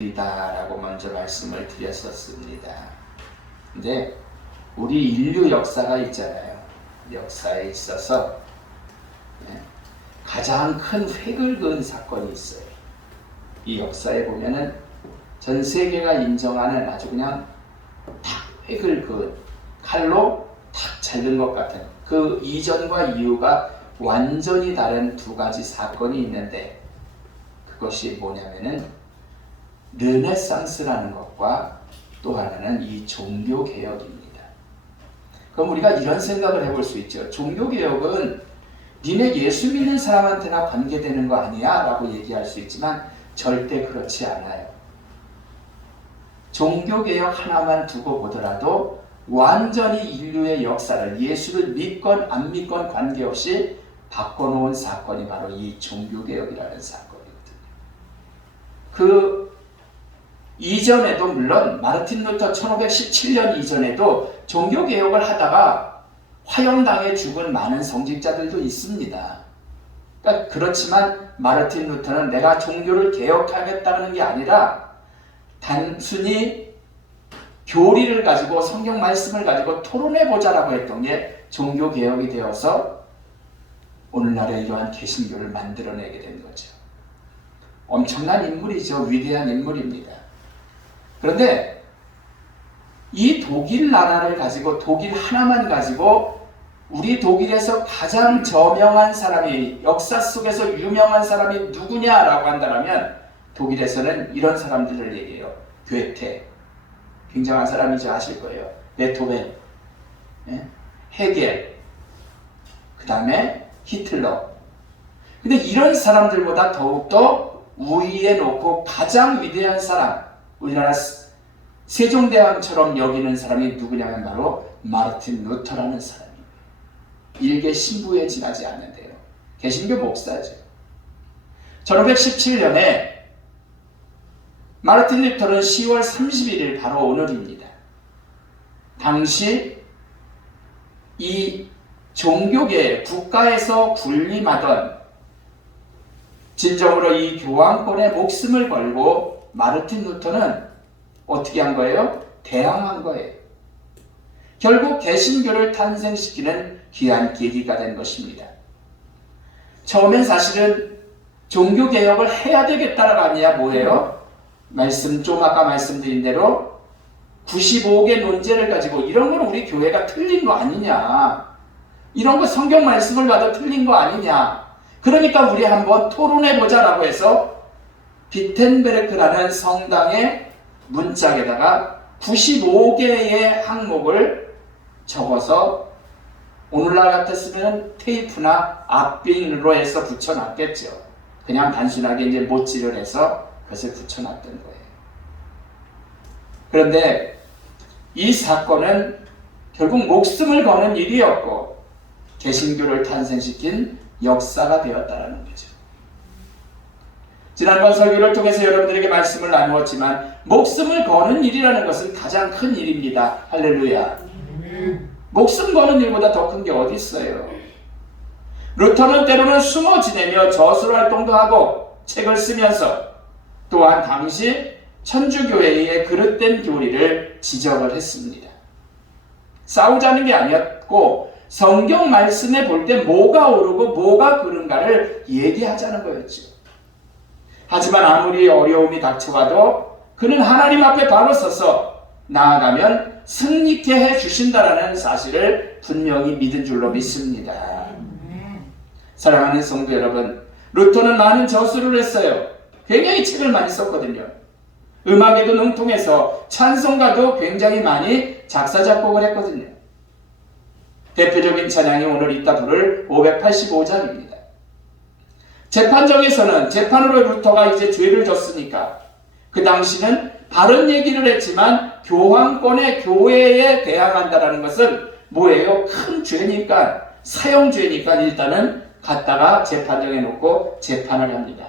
이다라고 먼저 말씀을 드렸었습니다. 근데 우리 인류 역사가 있잖아요. 역사에 있어서 가장 큰 획을 그은 사건이 있어요. 이 역사에 보면은 전 세계가 인정하는 아주 그냥 탁 획을 그은 칼로 탁 자른 것 같은 그 이전과 이후가 완전히 다른 두 가지 사건이 있는데 그것이 뭐냐면은 르네상스라는 것과 또 하나는 이 종교개혁입니다. 그럼 우리가 이런 생각을 해볼 수 있죠. 종교개혁은 니네 예수 믿는 사람한테나 관계되는 거 아니야? 라고 얘기할 수 있지만 절대 그렇지 않아요. 종교개혁 하나만 두고 보더라도 완전히 인류의 역사를 예수를 믿건 안 믿건 관계없이 바꿔놓은 사건이 바로 이 종교개혁이라는 사건이거든요. 그 이전에도 물론 마르틴 루터 1517년 이전에도 종교개혁을 하다가 화형당해 죽은 많은 성직자들도 있습니다. 그러니까 그렇지만 마르틴 루터는 내가 종교를 개혁하겠다는 게 아니라 단순히 교리를 가지고 성경 말씀을 가지고 토론해보자라고 했던 게 종교개혁이 되어서 오늘날의 이러한 개신교를 만들어내게 된 거죠. 엄청난 인물이죠. 위대한 인물입니다. 그런데 이 독일 나라를 가지고 독일 하나만 가지고 우리 독일에서 가장 저명한 사람이 역사 속에서 유명한 사람이 누구냐라고 한다면 독일에서는 이런 사람들을 얘기해요. 괴테 굉장한 사람이죠. 아실 거예요. 베토벤, 헤겔, 그 다음에 히틀러. 근데 이런 사람들보다 더욱더 우위에 놓고 가장 위대한 사람, 우리나라 세종대왕처럼 여기는 사람이 누구냐면 바로 마르틴 루터라는 사람이에요. 일개 신부에 지나지 않는데요. 개신교 목사죠. 1517년에 마르틴 루터는 10월 31일 바로 오늘입니다. 당시 이 종교계 국가에서 군림하던 진정으로 이 교황권의 목숨을 걸고 마르틴 루터는 어떻게 한 거예요? 대항한 거예요. 결국 개신교를 탄생시키는 귀한 계기가 된 것입니다. 처음엔 사실은 종교개혁을 해야 되겠다라고 아니야 뭐예요? 좀 아까 말씀드린 대로 95개 논제를 가지고 이런 건 우리 교회가 틀린 거 아니냐, 이런 거 성경 말씀을 봐도 틀린 거 아니냐, 그러니까 우리 한번 토론해보자라고 해서 비텐베르크라는 성당의 문짝에다가 95개의 항목을 적어서 오늘날 같았으면 테이프나 앞빙으로 해서 붙여놨겠죠. 그냥 단순하게 이제 못질을 해서 그것을 붙여놨던 거예요. 그런데 이 사건은 결국 목숨을 거는 일이었고 개신교를 탄생시킨 역사가 되었다는 거죠. 지난번 설교를 통해서 여러분들에게 말씀을 나누었지만 목숨을 거는 일이라는 것은 가장 큰 일입니다. 할렐루야. 목숨 거는 일보다 더 큰 게 어디 있어요. 루터는 때로는 숨어 지내며 저술활동도 하고 책을 쓰면서 또한 당시 천주교회의 그릇된 교리를 지적을 했습니다. 싸우자는 게 아니었고 성경 말씀에 볼 때 뭐가 옳고 뭐가 그른가를 얘기하자는 거였죠. 하지만 아무리 어려움이 닥쳐와도 그는 하나님 앞에 바로 서서 나아가면 승리케 해주신다라는 사실을 분명히 믿은 줄로 믿습니다. 사랑하는 성도 여러분, 루터는 많은 저술을 했어요. 굉장히 책을 많이 썼거든요. 음악에도 능통해서 찬송가도 굉장히 많이 작사 작곡을 했거든요. 대표적인 찬양이 오늘 이따 부를 585장입니다. 재판정에서는 재판으로 루터가 이제 죄를 졌으니까 그 당시는 바른 얘기를 했지만 교황권의 교회에 대항한다는 것은 뭐예요? 큰 죄니까, 사형죄니까 일단은 갖다가 재판정에 놓고 재판을 합니다.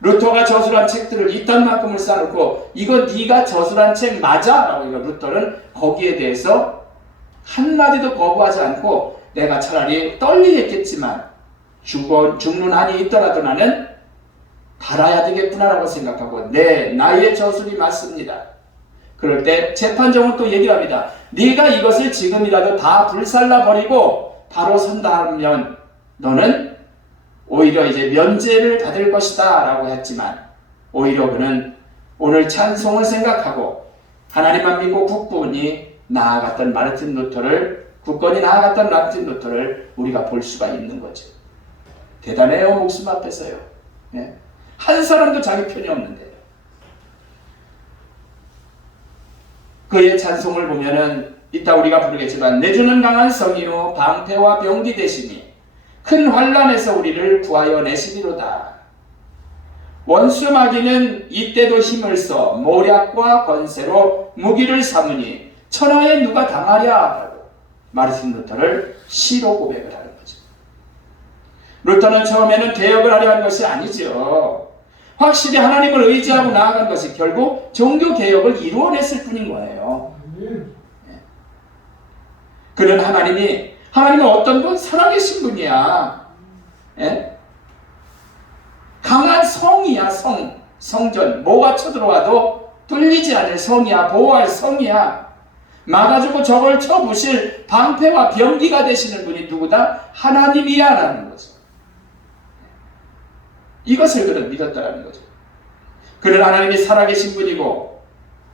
루터가 저술한 책들을 이딴만큼을 쌓아놓고 이거 네가 저술한 책 맞아? 라고 루터는 거기에 대해서 한마디도 거부하지 않고 내가 차라리 떨리겠지만 죽는 한이 있더라도 나는 달아야 되겠구나라고 생각하고 네, 나의 저술이 맞습니다. 그럴 때 재판정은 또 얘기를 합니다. 네가 이것을 지금이라도 다 불살라 버리고 바로 선다 하면 너는 오히려 이제 면죄를 받을 것이다 라고 했지만 오히려 그는 오늘 찬송을 생각하고 하나님만 믿고 굳건히 나아갔던 마르틴 루터를 우리가 볼 수가 있는 거죠. 대단해요. 목숨 앞에서요. 네. 한 사람도 자기 편이 없는데요. 그의 찬송을 보면은 이따 우리가 부르겠지만 내주는 강한 성이요 방패와 병기 되시니 큰 환난에서 우리를 구하여 내시리로다. 원수 마귀는 이때도 힘을 써 모략과 권세로 무기를 삼으니 천하에 누가 당하랴 라고 마르틴 루터를 시로 고백을 하는 거죠. 루터는 처음에는 개혁을 하려 한 것이 아니죠. 확실히 하나님을 의지하고 나아간 것이 결국 종교개혁을 이루어냈을 뿐인 거예요. 그는 하나님은 어떤 분? 살아계신 분이야. 예? 강한 성이야. 성전. 뭐가 쳐들어와도 뚫리지 않을 성이야. 보호할 성이야. 막아주고 적을 쳐부실 방패와 병기가 되시는 분이 누구다? 하나님이야 라는 거죠. 이것을 그는 믿었다라는 거죠. 그는 하나님이 살아계신 분이고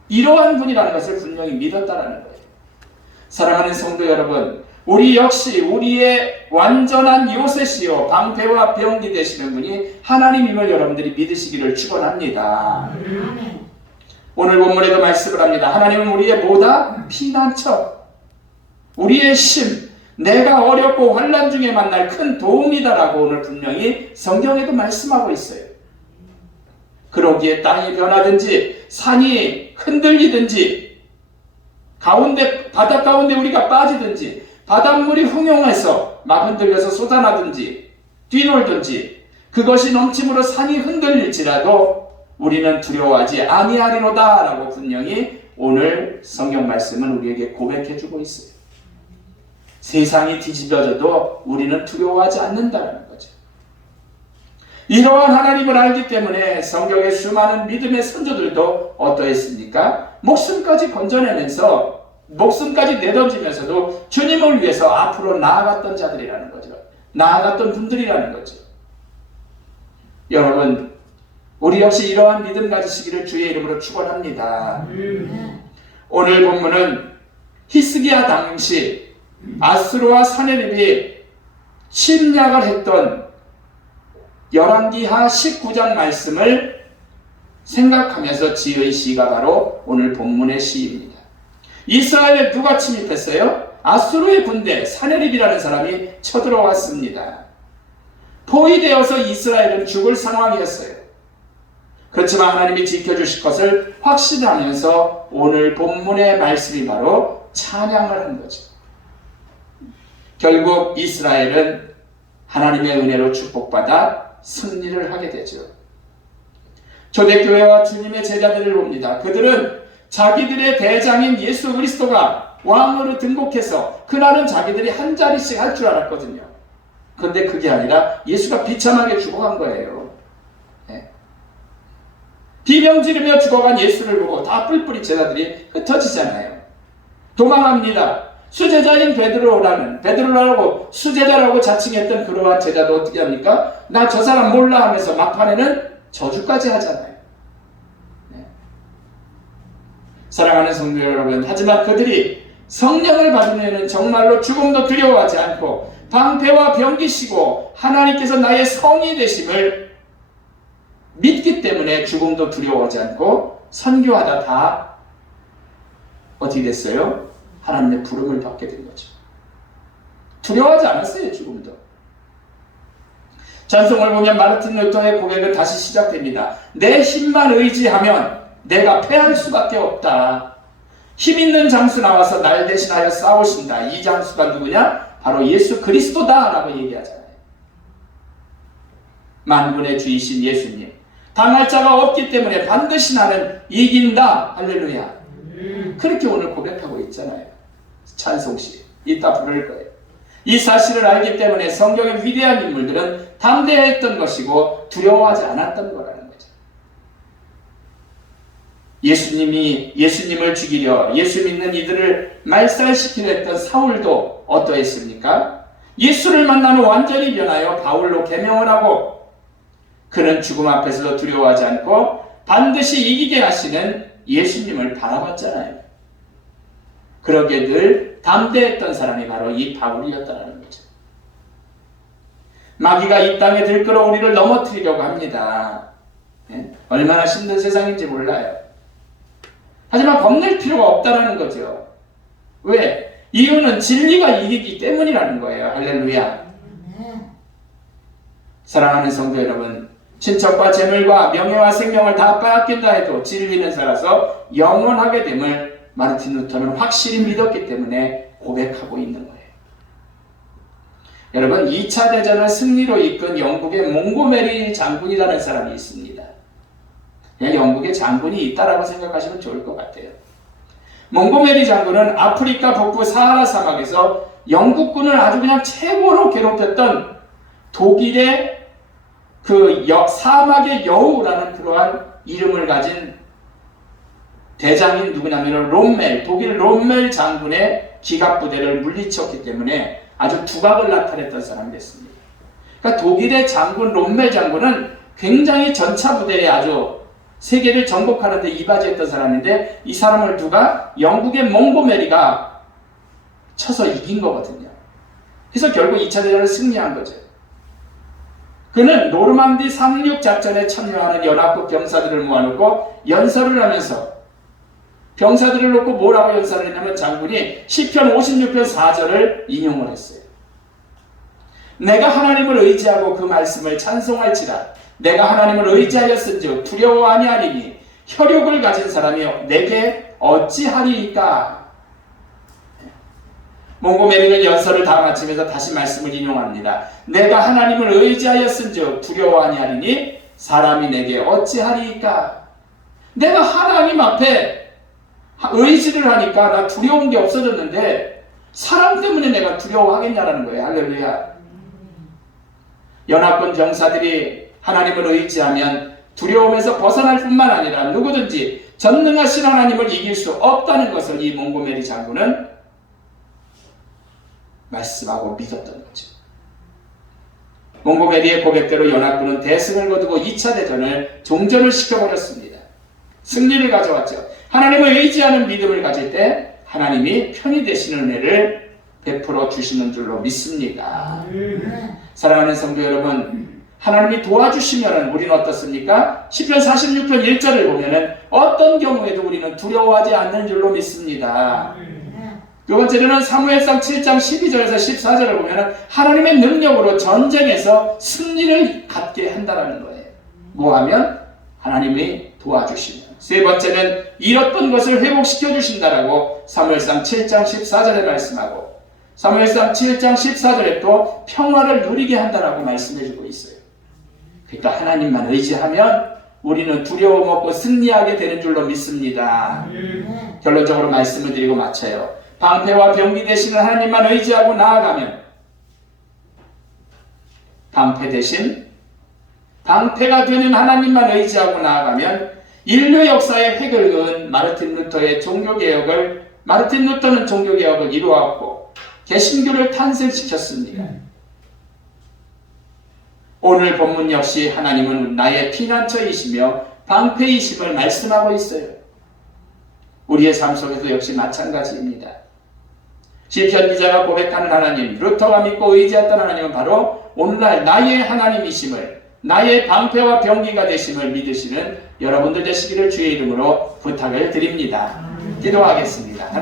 이러한 분이라는 것을 분명히 믿었다라는 거예요. 사랑하는 성도 여러분, 우리 역시 우리의 완전한 요새시요 방패와 병기 되시는 분이 하나님임을 여러분들이 믿으시기를 축원합니다. 오늘 본문에도 말씀을 합니다. 하나님은 우리의 뭐다? 피난처, 우리의 심, 내가 어렵고 환난 중에 만날 큰 도움이다라고 오늘 분명히 성경에도 말씀하고 있어요. 그러기에 땅이 변하든지 산이 흔들리든지 바다 가운데 우리가 빠지든지 바닷물이 흥용해서 막 흔들려서 쏟아나든지 뛰놀든지 그것이 넘침으로 산이 흔들릴지라도 우리는 두려워하지 아니하리로다 라고 분명히 오늘 성경 말씀은 우리에게 고백해주고 있어요. 세상이 뒤집어져도 우리는 두려워하지 않는다는 거죠. 이러한 하나님을 알기 때문에 성경의 수많은 믿음의 선조들도 어떠했습니까? 목숨까지 건져내면서 목숨까지 내던지면서도 주님을 위해서 앞으로 나아갔던 자들이라는 거죠. 나아갔던 분들이라는 거죠. 여러분, 우리 역시 이러한 믿음 가지시기를 주의 이름으로 축원합니다. 오늘 본문은 히스기야 당시 아수르와 사네립이 침략을 했던 열왕기하 19장 말씀을 생각하면서 지은 시가 바로 오늘 본문의 시입니다. 이스라엘에 누가 침입했어요? 아수르의 군대 사네립이라는 사람이 쳐들어왔습니다. 포위되어서 이스라엘은 죽을 상황이었어요. 그렇지만 하나님이 지켜주실 것을 확신하면서 오늘 본문의 말씀이 바로 찬양을 한 거죠. 결국 이스라엘은 하나님의 은혜로 축복받아 승리를 하게 되죠. 초대교회와 주님의 제자들을 봅니다. 그들은 자기들의 대장인 예수 그리스도가 왕으로 등극해서 그날은 자기들이 한 자리씩 할 줄 알았거든요. 그런데 그게 아니라 예수가 비참하게 죽어간 거예요. 네. 비명 지르며 죽어간 예수를 보고 다 뿔뿔이 제자들이 흩어지잖아요. 도망합니다. 수제자인 베드로라고 수제자라고 자칭했던 그러한 제자도 어떻게 합니까? 나 저 사람 몰라 하면서 막판에는 저주까지 하잖아요. 네. 사랑하는 성도 여러분, 하지만 그들이 성령을 받은 후에는 정말로 죽음도 두려워하지 않고 방패와 병기시고 하나님께서 나의 성이 되심을 믿기 때문에 죽음도 두려워하지 않고 선교하다 다 어떻게 됐어요? 하나님의 부름을 받게 된 거죠. 두려워하지 않았어요. 죽음도. 찬송을 보면 마르틴 루터의 고백은 다시 시작됩니다. 내 힘만 의지하면 내가 패할 수밖에 없다. 힘 있는 장수 나와서 날 대신하여 싸우신다. 이 장수가 누구냐? 바로 예수 그리스도다 라고 얘기하잖아요. 만군의 주이신 예수님. 당할 자가 없기 때문에 반드시 나는 이긴다. 할렐루야. 그렇게 오늘 고백하고 있잖아요. 찬송시 이따 부를 거예요. 이 사실을 알기 때문에 성경의 위대한 인물들은 담대했던 것이고 두려워하지 않았던 거라는 예수님을 죽이려 예수 믿는 이들을 말살시키려 했던 사울도 어떠했습니까? 예수를 만나면 완전히 변하여 바울로 계명을 하고 그는 죽음 앞에서도 두려워하지 않고 반드시 이기게 하시는 예수님을 바라봤잖아요. 그러기에 늘 담대했던 사람이 바로 이 바울이었다는 거죠. 마귀가 이 땅에 들끓어 우리를 넘어뜨리려고 합니다. 얼마나 힘든 세상인지 몰라요. 하지만 겁낼 필요가 없다는 거죠. 왜? 이유는 진리가 이기기 때문이라는 거예요. 할렐루야. 사랑하는 성도 여러분, 친척과 재물과 명예와 생명을 다 빼앗긴다 해도 진리는 살아서 영원하게 됨을 마르틴 루터는 확실히 믿었기 때문에 고백하고 있는 거예요. 여러분, 2차 대전을 승리로 이끈 영국의 몽고메리 장군이라는 사람이 있습니다. 그냥 영국의 장군이 있다라고 생각하시면 좋을 것 같아요. 몽고메리 장군은 아프리카 북부 사하라 사막에서 영국군을 아주 그냥 최고로 괴롭혔던 독일의 사막의 여우라는 그러한 이름을 가진 대장인 누구냐면 독일 롬멜 장군의 기갑부대를 물리쳤기 때문에 아주 두각을 나타냈던 사람이 됐습니다. 그러니까 독일의 장군 롬멜 장군은 굉장히 전차부대에 아주 세계를 정복하는 데 이바지했던 사람인데 이 사람을 누가 영국의 몽고메리가 쳐서 이긴 거거든요. 그래서 결국 2차 대전을 승리한 거죠. 그는 노르망디 상륙 작전에 참여하는 연합국 병사들을 모아놓고 연설을 하면서 병사들을 놓고 뭐라고 연설을 했냐면 장군이 시편 56편 4절을 인용을 했어요. 내가 하나님을 의지하고 그 말씀을 찬송할지라 내가 하나님을 의지하였은즉 두려워 아니하리니 혈육을 가진 사람이 내게 어찌하리이까. 몽고메리는 연설을 다 마치면서 다시 말씀을 인용합니다. 내가 하나님을 의지하였은즉 두려워 아니하리니 사람이 내게 어찌하리이까. 내가 하나님 앞에 의지를 하니까 나 두려운 게 없어졌는데 사람 때문에 내가 두려워하겠냐라는 거예요. 할렐루야. 연합군 병사들이 하나님을 의지하면 두려움에서 벗어날 뿐만 아니라 누구든지 전능하신 하나님을 이길 수 없다는 것을 이 몽고메리 장군은 말씀하고 믿었던 거죠. 몽고메리의 고백대로 연합군은 대승을 거두고 2차 대전을 종전을 시켜버렸습니다. 승리를 가져왔죠. 하나님을 의지하는 믿음을 가질 때 하나님이 편히 되시는 은혜를 베풀어 주시는 줄로 믿습니다. 사랑하는 성도 여러분, 하나님이 도와주시면 우리는 어떻습니까? 시편 46편 1절을 보면 어떤 경우에도 우리는 두려워하지 않는 줄로 믿습니다. 두 번째로는 사무엘상 7장 12절에서 14절을 보면 하나님의 능력으로 전쟁에서 승리를 갖게 한다는 거예요. 뭐하면? 하나님이 도와주시면. 세 번째는 잃었던 것을 회복시켜 주신다라고 사무엘상 7장 14절에 말씀하고 사무엘상 7장 14절에 또 평화를 누리게 한다라고 말씀해주고 있어요. 그러니까 하나님만 의지하면 우리는 두려움 없고 승리하게 되는 줄로 믿습니다. 결론적으로 말씀을 드리고 마쳐요. 방패와 병기 되시는 하나님만 의지하고 나아가면 방패 대신 방패가 되는 하나님만 의지하고 나아가면 인류 역사의 획을 그은 마르틴 루터는 종교개혁을 이루었고 개신교를 탄생시켰습니다. 오늘 본문 역시 하나님은 나의 피난처이시며 방패이심을 말씀하고 있어요. 우리의 삶 속에도 역시 마찬가지입니다. 시편 기자가 고백하는 하나님, 루터가 믿고 의지했던 하나님은 바로 오늘날 나의 하나님이심을, 나의 방패와 병기가 되심을 믿으시는 여러분들 되시기를 주의 이름으로 부탁을 드립니다. 기도하겠습니다.